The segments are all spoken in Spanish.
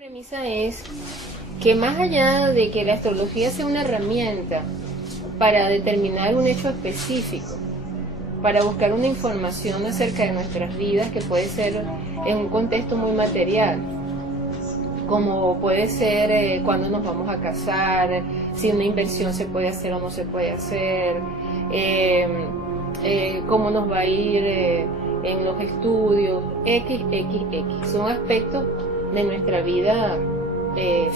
premisa es que más allá de que la astrología sea una herramienta para determinar un hecho específico, para buscar una información acerca de nuestras vidas que puede ser en un contexto muy material, como puede ser cuándo nos vamos a casar, si una inversión se puede hacer o no se puede hacer, cómo nos va a ir en los estudios, X. Son aspectos de nuestra vida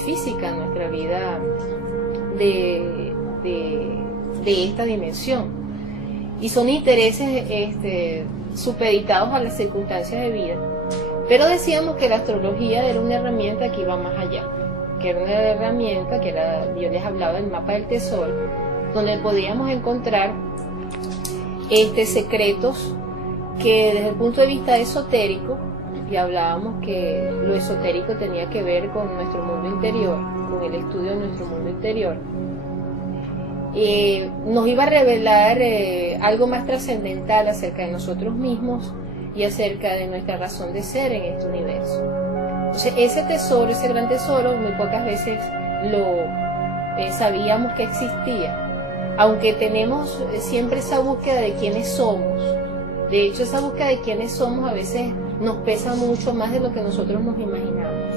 física, nuestra vida de esta dimensión. Y son intereses supeditados a las circunstancias de vida. Pero decíamos que la astrología era una herramienta que iba más allá, que era una herramienta que yo les hablaba del mapa del tesoro, donde podíamos encontrar secretos que desde el punto de vista esotérico, y hablábamos que lo esotérico tenía que ver con nuestro mundo interior, con el estudio de nuestro mundo interior, nos iba a revelar algo más trascendental acerca de nosotros mismos y acerca de nuestra razón de ser en este universo. Entonces ese tesoro, ese gran tesoro, muy pocas veces lo sabíamos que existía, aunque tenemos siempre esa búsqueda de quiénes somos. De hecho, esa búsqueda de quiénes somos a veces nos pesa mucho más de lo que nosotros nos imaginamos,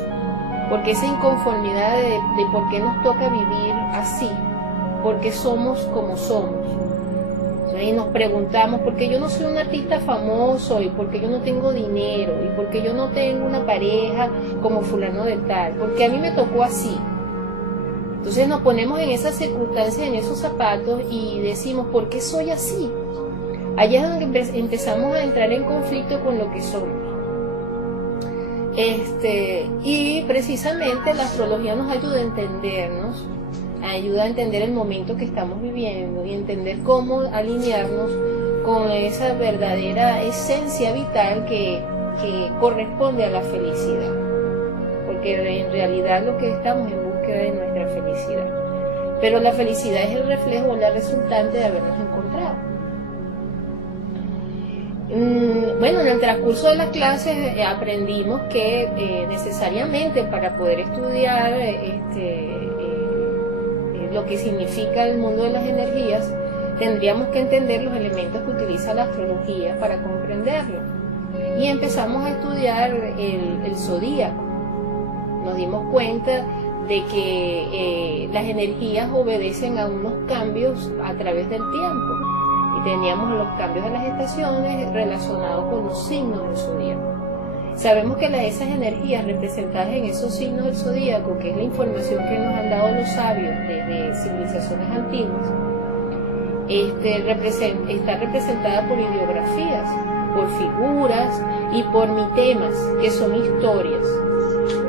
porque esa inconformidad de por qué nos toca vivir así, por qué somos como somos. Y nos preguntamos, ¿por qué yo no soy un artista famoso? ¿Y por qué yo no tengo dinero? ¿Y por qué yo no tengo una pareja como fulano de tal? Porque a mí me tocó así. Entonces nos ponemos en esas circunstancias, en esos zapatos y decimos, ¿por qué soy así? Allí es donde empezamos a entrar en conflicto con lo que somos. Y precisamente la astrología nos ayuda a entendernos, ayuda a entender el momento que estamos viviendo y entender cómo alinearnos con esa verdadera esencia vital que corresponde a la felicidad, porque en realidad lo que estamos en búsqueda de nuestra felicidad, pero la felicidad es el reflejo o la resultante de habernos encontrado. Bueno, en el transcurso de las clases aprendimos que necesariamente para poder estudiar lo que significa el mundo de las energías, tendríamos que entender los elementos que utiliza la astrología para comprenderlo. Y empezamos a estudiar el zodíaco. Nos dimos cuenta de que las energías obedecen a unos cambios a través del tiempo. Y teníamos los cambios de las estaciones relacionados con los signos del zodíaco. Sabemos que esas energías representadas en esos signos del zodíaco, que es la información que nos han dado los sabios de civilizaciones antiguas, está representada por ideografías, por figuras y por mitemas, que son historias,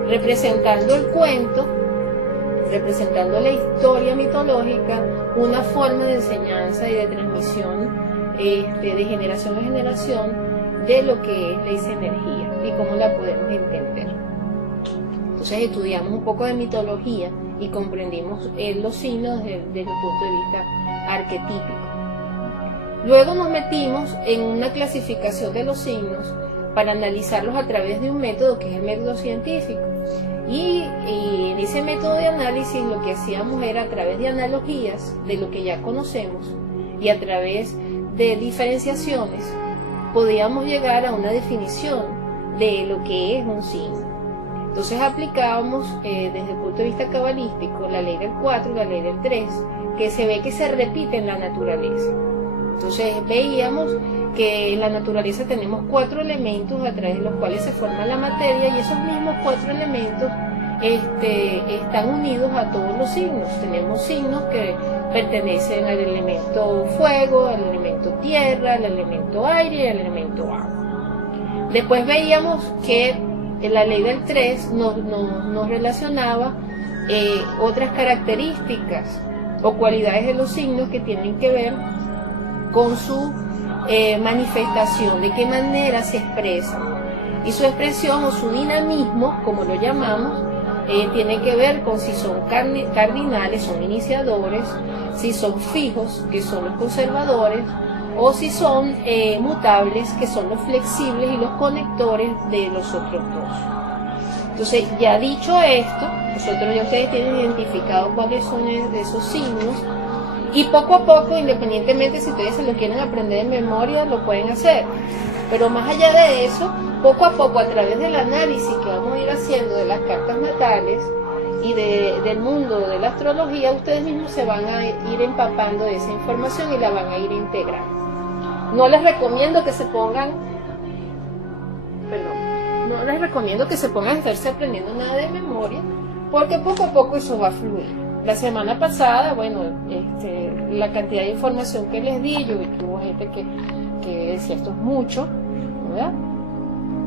representando el cuento, representando la historia mitológica, una forma de enseñanza y de transmisión de generación en generación de lo que es esa energía y cómo la podemos entender. Entonces estudiamos un poco de mitología y comprendimos los signos desde el punto de vista arquetípico. Luego nos metimos en una clasificación de los signos para analizarlos a través de un método que es el método científico. Y en ese método de análisis lo que hacíamos era a través de analogías de lo que ya conocemos y a través de diferenciaciones podíamos llegar a una definición de lo que es un signo. Entonces aplicábamos desde el punto de vista cabalístico la ley del 4 y la ley del 3, que se ve que se repite en la naturaleza. Entonces veíamos que en la naturaleza tenemos 4 elementos a través de los cuales se forma la materia, y esos mismos 4 elementos están unidos a todos los signos. Tenemos signos que pertenecen al elemento fuego, al elemento tierra, al elemento aire y al elemento agua. Después veíamos que la ley del 3 nos relacionaba otras características o cualidades de los signos que tienen que ver con su manifestación, de qué manera se expresan. Y su expresión o su dinamismo, como lo llamamos, tiene que ver con si son cardinales, son iniciadores, si son fijos, que son los conservadores, o si son mutables, que son los flexibles y los conectores de los otros dos. Entonces, ya dicho esto, nosotros ya ustedes tienen identificado cuáles son esos signos, y poco a poco, independientemente si ustedes se lo quieren aprender en memoria, lo pueden hacer. Pero más allá de eso, poco a poco, a través del análisis que vamos a ir haciendo de las cartas natales y del mundo de la astrología, ustedes mismos se van a ir empapando de esa información y la van a ir integrando. No les recomiendo que se pongan, no les recomiendo que se pongan a estarse aprendiendo nada de memoria, porque poco a poco eso va a fluir. La semana pasada, bueno, la cantidad de información que les di, yo vi que hubo gente que decía esto es mucho, ¿verdad?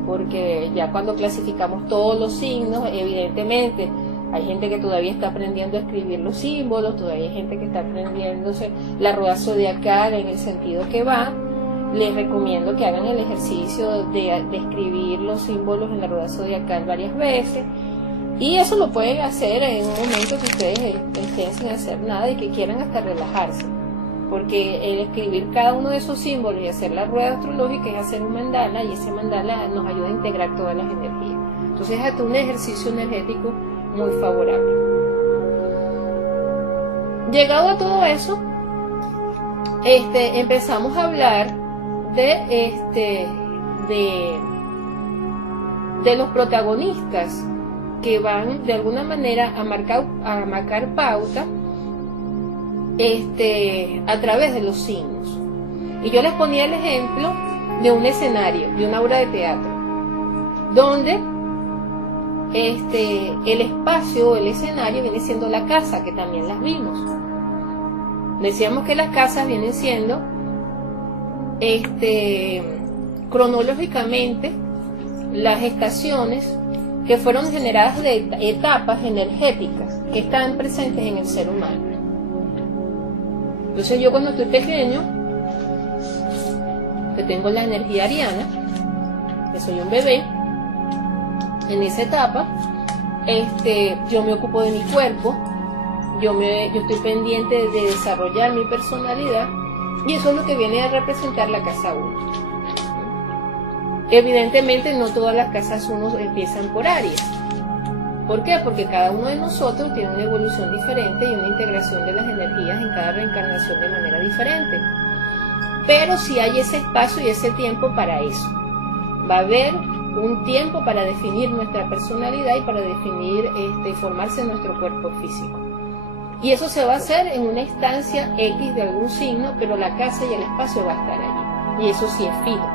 Porque ya cuando clasificamos todos los signos, evidentemente hay gente que todavía está aprendiendo a escribir los símbolos, todavía hay gente que está aprendiéndose la rueda zodiacal en el sentido que va. Les recomiendo que hagan el ejercicio de escribir los símbolos en la rueda zodiacal varias veces. Y eso lo pueden hacer en un momento que ustedes estén sin hacer nada y que quieran hasta relajarse. Porque el escribir cada uno de esos símbolos y hacer la rueda astrológica es hacer un mandala, y ese mandala nos ayuda a integrar todas las energías. Entonces es hasta un ejercicio energético muy favorable. Llegado a todo eso, empezamos a hablar de los protagonistas que van de alguna manera a marcar pauta a través de los signos. Y yo les ponía el ejemplo de un escenario, de una obra de teatro, donde el espacio o el escenario viene siendo la casa, que también las vimos. Decíamos que las casas vienen siendo cronológicamente las estaciones que fueron generadas de etapas energéticas que están presentes en el ser humano. Entonces yo cuando estoy pequeño, que tengo la energía ariana, que soy un bebé, en esa etapa, yo me ocupo de mi cuerpo, yo estoy pendiente de desarrollar mi personalidad, y eso es lo que viene a representar la casa 1. Evidentemente no todas las casas 1 empiezan por Aries. ¿Por qué? Porque cada uno de nosotros tiene una evolución diferente y una integración de las energías en cada reencarnación de manera diferente. Pero sí hay ese espacio y ese tiempo para eso. Va a haber un tiempo para definir nuestra personalidad y para definir formarse nuestro cuerpo físico. Y eso se va a hacer en una instancia X de algún signo, pero la casa y el espacio va a estar allí. Y eso sí es fijo.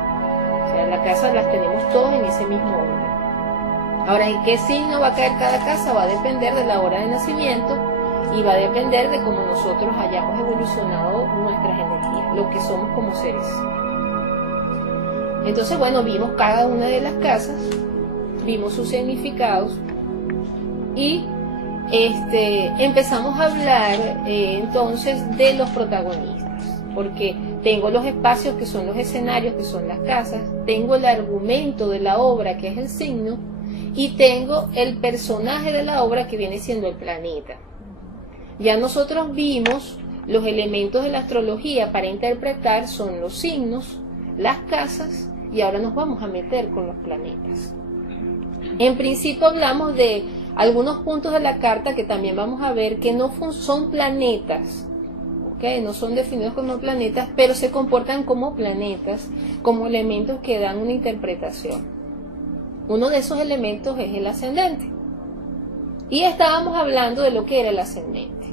O sea, la casa las tenemos todos en ese mismo orden. Ahora, ¿en qué signo va a caer cada casa? Va a depender de la hora de nacimiento y va a depender de cómo nosotros hayamos evolucionado nuestras energías, lo que somos como seres. Entonces, bueno, vimos cada una de las casas, vimos sus significados y empezamos a hablar entonces de los protagonistas, porque tengo los espacios que son los escenarios, que son las casas, tengo el argumento de la obra, que es el signo, y tengo el personaje de la obra, que viene siendo el planeta. Ya nosotros vimos los elementos de la astrología para interpretar son los signos, las casas, y ahora nos vamos a meter con los planetas. En principio hablamos de algunos puntos de la carta que también vamos a ver que no son planetas, ¿okay? No son definidos como planetas, pero se comportan como planetas, como elementos que dan una interpretación. Uno de esos elementos es el ascendente. Y estábamos hablando de lo que era el ascendente.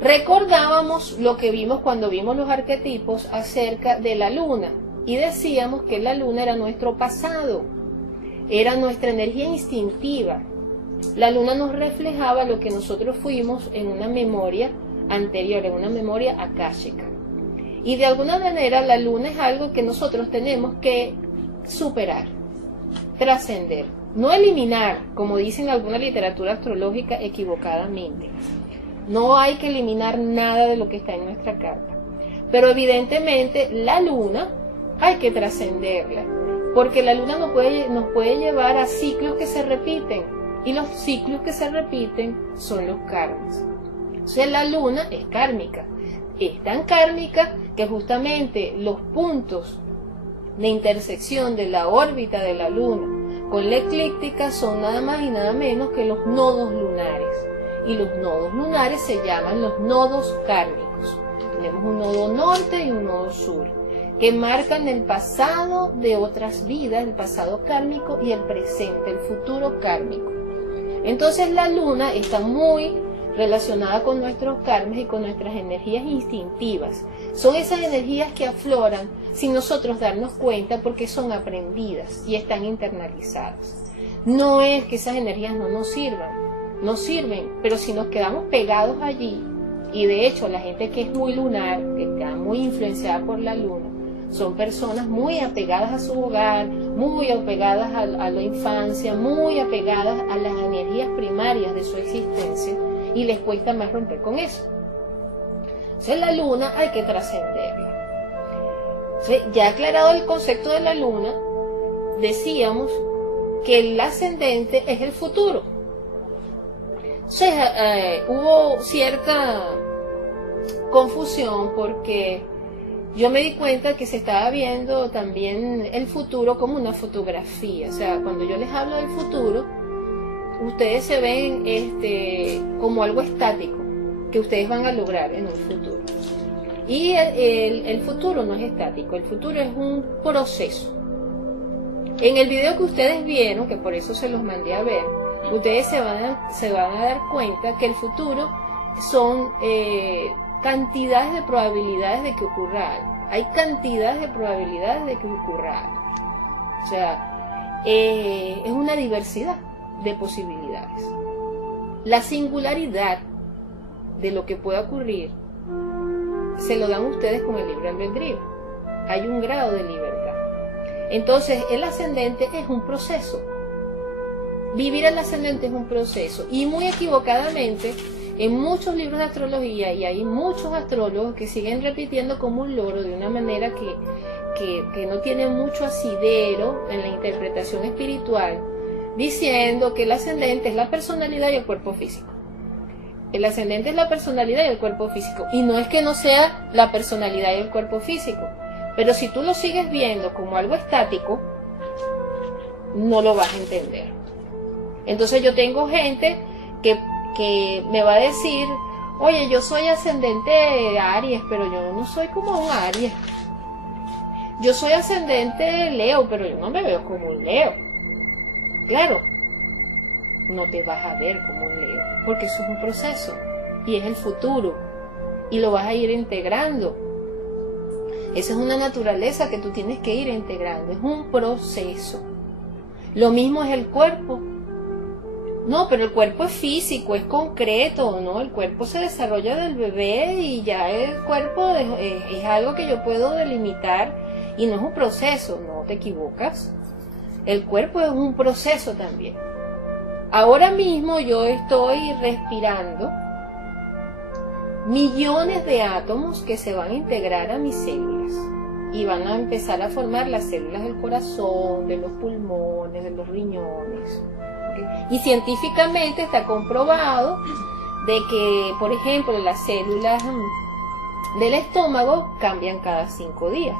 Recordábamos lo que vimos cuando vimos los arquetipos acerca de la luna. Y decíamos que la luna era nuestro pasado, era nuestra energía instintiva. La luna nos reflejaba lo que nosotros fuimos en una memoria anterior, en una memoria akáshica. Y de alguna manera la luna es algo que nosotros tenemos que superar, trascender, no eliminar, como dicen alguna literatura astrológica equivocadamente. No hay que eliminar nada de lo que está en nuestra carta. Pero evidentemente la luna hay que trascenderla, porque la luna nos puede llevar a ciclos que se repiten, y los ciclos que se repiten son los karmas. O sea, la luna es kármica, es tan kármica que justamente los puntos de intersección de la órbita de la luna con la eclíptica son nada más y nada menos que los nodos lunares. Y los nodos lunares se llaman los nodos kármicos. Tenemos un nodo norte y un nodo sur, que marcan el pasado de otras vidas, el pasado kármico y el presente, el futuro kármico. Entonces la luna está muy relacionada con nuestros karmas y con nuestras energías instintivas. Son esas energías que afloran sin nosotros darnos cuenta porque son aprendidas y están internalizadas. No es que esas energías no nos sirven, pero si nos quedamos pegados allí, y de hecho la gente que es muy lunar, que está muy influenciada por la luna, son personas muy apegadas a su hogar, muy apegadas a la infancia, muy apegadas a las energías primarias de su existencia, y les cuesta más romper con eso. Entonces la luna hay que trascenderla. Entonces, ya aclarado el concepto de la luna, decíamos que el ascendente es el futuro. Entonces, hubo cierta confusión porque yo me di cuenta que se estaba viendo también el futuro como una fotografía. O sea, cuando yo les hablo del futuro, ustedes se ven como algo estático que ustedes van a lograr en un futuro. Y el futuro no es estático, el futuro es un proceso. En el video que ustedes vieron, que por eso se los mandé a ver, ustedes se van a dar cuenta que el futuro son cantidades de probabilidades de que ocurra algo. Hay cantidades de probabilidades de que ocurra algo. O sea, es una diversidad de posibilidades. La singularidad de lo que pueda ocurrir se lo dan ustedes con el libre albedrío. Hay un grado de libertad. Entonces, el ascendente es un proceso. Vivir el ascendente es un proceso. Y muy equivocadamente, en muchos libros de astrología, y hay muchos astrólogos que siguen repitiendo como un loro de una manera que no tiene mucho asidero en la interpretación espiritual, diciendo que el ascendente es la personalidad y el cuerpo físico. El ascendente es la personalidad y el cuerpo físico. Y no es que no sea la personalidad y el cuerpo físico, pero si tú lo sigues viendo como algo estático, no lo vas a entender. Entonces yo tengo gente que me va a decir, oye, yo soy ascendente de Aries, pero yo no soy como un Aries. Yo soy ascendente de Leo, pero yo no me veo como un Leo. Claro, no te vas a ver como un Leo, porque eso es un proceso, y es el futuro, y lo vas a ir integrando. Esa es una naturaleza que tú tienes que ir integrando, es un proceso. Lo mismo es el cuerpo. No, pero el cuerpo es físico, es concreto, ¿no? El cuerpo se desarrolla del bebé y ya el cuerpo es algo que yo puedo delimitar y no es un proceso, no te equivocas. El cuerpo es un proceso también. Ahora mismo yo estoy respirando millones de átomos que se van a integrar a mis células y van a empezar a formar las células del corazón, de los pulmones, de los riñones. ¿Okay? Y científicamente está comprobado de que, por ejemplo, las células del estómago cambian cada 5 días.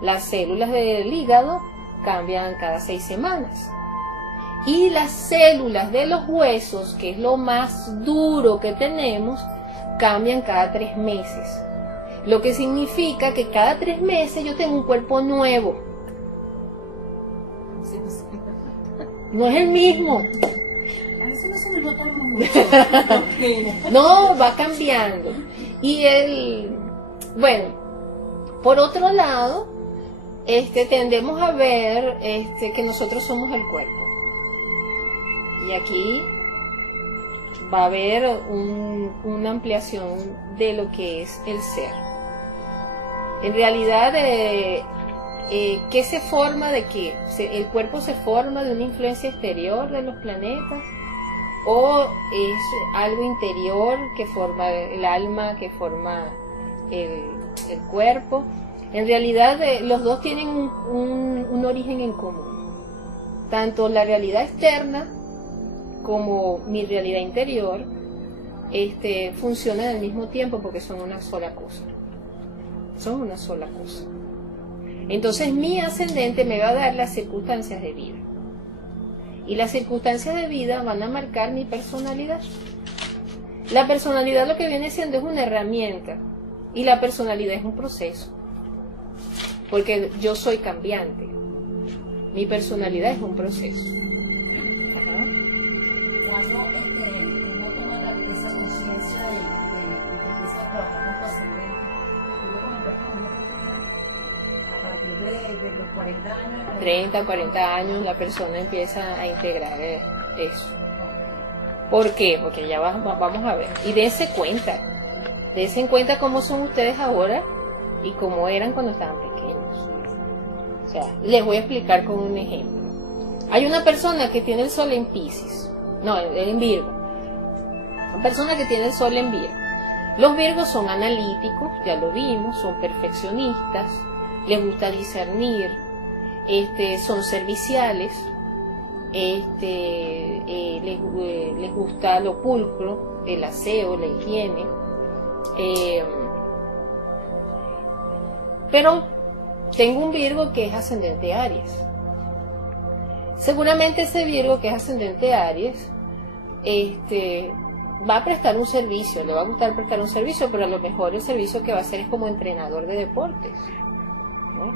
Las células del hígado cambian cada 6 semanas. Y las células de los huesos, que es lo más duro que tenemos, cambian cada 3 meses. Lo que significa que cada 3 meses yo tengo un cuerpo nuevo. No es el mismo. A veces no se me nota mucho. No, va cambiando. Y bueno, por otro lado, tendemos a ver que nosotros somos el cuerpo. Y aquí va a haber una ampliación de lo que es el ser. En realidad, ¿qué se forma de qué? ¿El cuerpo se forma de una influencia exterior de los planetas? ¿O es algo interior que forma el alma, que forma el cuerpo? En realidad, los dos tienen un origen en común. Tanto la realidad externa como mi realidad interior funcionan al mismo tiempo porque son una sola cosa. Son una sola cosa. Entonces mi ascendente me va a dar las circunstancias de vida. Y las circunstancias de vida van a marcar mi personalidad. La personalidad lo que viene siendo es una herramienta y la personalidad es un proceso. Porque yo soy cambiante. Mi personalidad es un proceso. Ajá. Cuando uno toma esa conciencia de que empieza a trabajar con tu ascendente, tú lo comentaste en una oportunidad, a partir de los 40 años. 30, 40 años la persona empieza a integrar eso. ¿Por qué? Porque ya vamos a ver. Y dense en cuenta cómo son ustedes ahora y cómo eran cuando estaban pequeños. O sea, les voy a explicar con un ejemplo. Hay una persona que tiene el sol en Piscis, no, en Virgo. Una persona que tiene el sol en Virgo. Los Virgos son analíticos, ya lo vimos, son perfeccionistas, les gusta discernir, son serviciales, les gusta lo pulcro, el aseo, la higiene, pero tengo un Virgo que es ascendente Aries. Seguramente ese Virgo que es ascendente Aries va a prestar un servicio, le va a gustar prestar un servicio, pero a lo mejor el servicio que va a hacer es como entrenador de deportes, ¿no?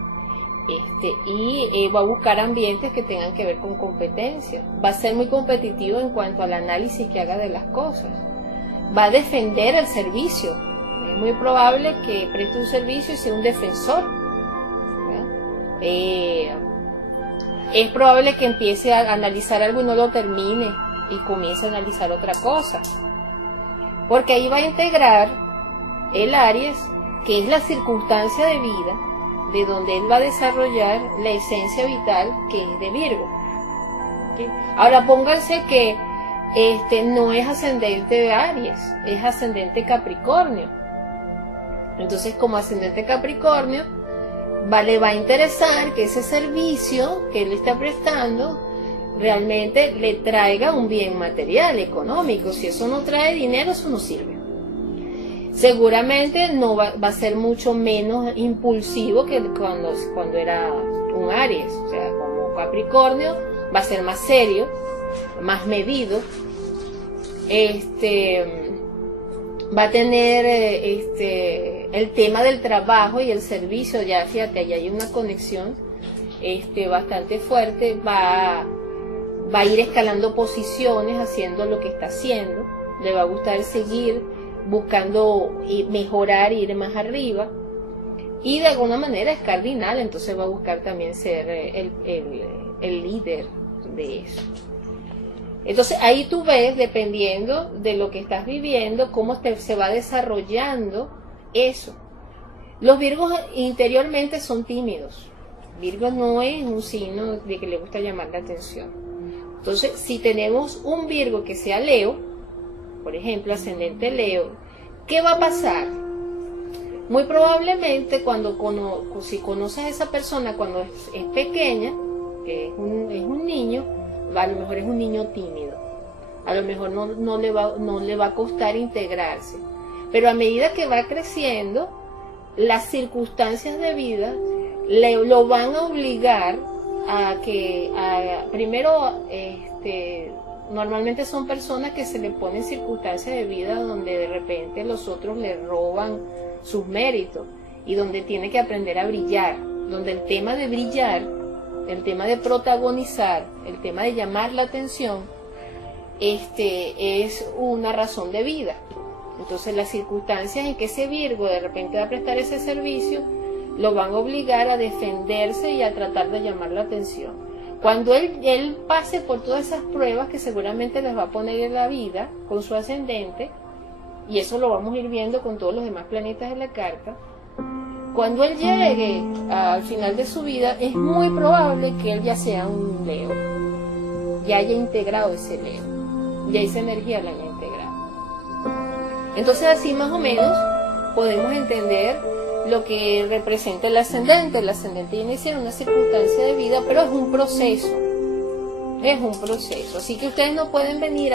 Y va a buscar ambientes que tengan que ver con competencia. Va a ser muy competitivo en cuanto al análisis que haga de las cosas. Va a defender el servicio. Es muy probable que preste un servicio y sea un defensor, ¿no? Es probable que empiece a analizar algo y no lo termine y comience a analizar otra cosa. Porque ahí va a integrar el Aries, que es la circunstancia de vida, de donde él va a desarrollar la esencia vital que es de Virgo. ¿Sí? Ahora pónganse que no es ascendente de Aries, es ascendente Capricornio. Entonces, como ascendente Capricornio, le va a interesar que ese servicio que él está prestando realmente le traiga un bien material, económico. Si eso no trae dinero, eso no sirve. Seguramente no va a ser mucho menos impulsivo que cuando era un Aries. O sea, como Capricornio va a ser más serio, más medido, va a tener el tema del trabajo y el servicio. Ya fíjate, ahí hay una conexión bastante fuerte. Va a ir escalando posiciones, haciendo lo que está haciendo. Le va a gustar seguir buscando mejorar, ir más arriba, y de alguna manera es cardinal, entonces va a buscar también ser el líder de eso. Entonces ahí tú ves, dependiendo de lo que estás viviendo, cómo se va desarrollando eso. Los Virgos interiormente son tímidos. Virgo no es un signo de que le gusta llamar la atención. Entonces, si tenemos un Virgo que sea Leo, por ejemplo, ascendente Leo, ¿qué va a pasar? Muy probablemente si conoces a esa persona cuando es pequeña, que es un niño, a lo mejor es un niño tímido, a lo mejor no le va a costar integrarse, pero a medida que va creciendo, las circunstancias de vida lo van a obligar a que primero normalmente son personas que se le ponen circunstancias de vida donde de repente los otros le roban sus méritos y donde tiene que aprender a brillar, donde el tema de brillar, el tema de protagonizar, el tema de llamar la atención, es una razón de vida. Entonces las circunstancias en que ese Virgo de repente va a prestar ese servicio lo van a obligar a defenderse y a tratar de llamar la atención. Cuando él pase por todas esas pruebas que seguramente les va a poner en la vida con su ascendente, y eso lo vamos a ir viendo con todos los demás planetas de la carta, cuando él llegue al final de su vida, es muy probable que él ya sea un Leo, ya haya integrado ese Leo, ya esa energía la haya integrado. Entonces así más o menos podemos entender lo que representa el ascendente. El ascendente inicia en una circunstancia de vida, pero es un proceso, así que ustedes no pueden venir